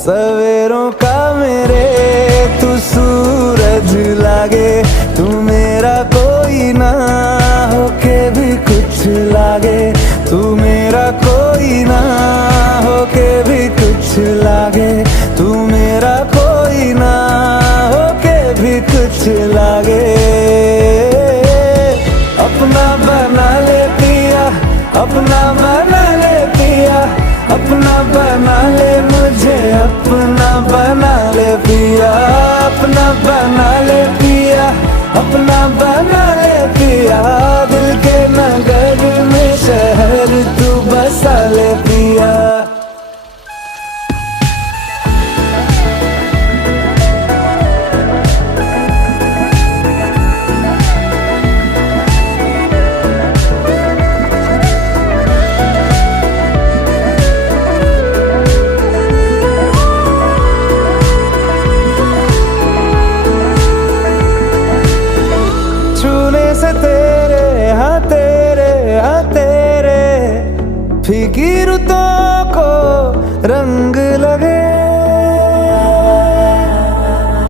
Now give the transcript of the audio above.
सवेरों का मेरे तू सूरज लागे, तू मेरा कोई ना होके भी कुछ लागे, तू मेरा कोई ना होके भी कुछ लागे, तू मेरा कोई ना होके भी कुछ लागे। अपना बना ले पिया, अपना बना ले पिया, अपना बना ले मुझे, अपना बना ले पिया, अपना बना ले पिया, अपना बना ले पिया। दिल के नगर में शहर तू बसा ले पिया। छूने से तेरे हाँ तेरे हाँ तेरे फीकी रुतों को रंग लगे,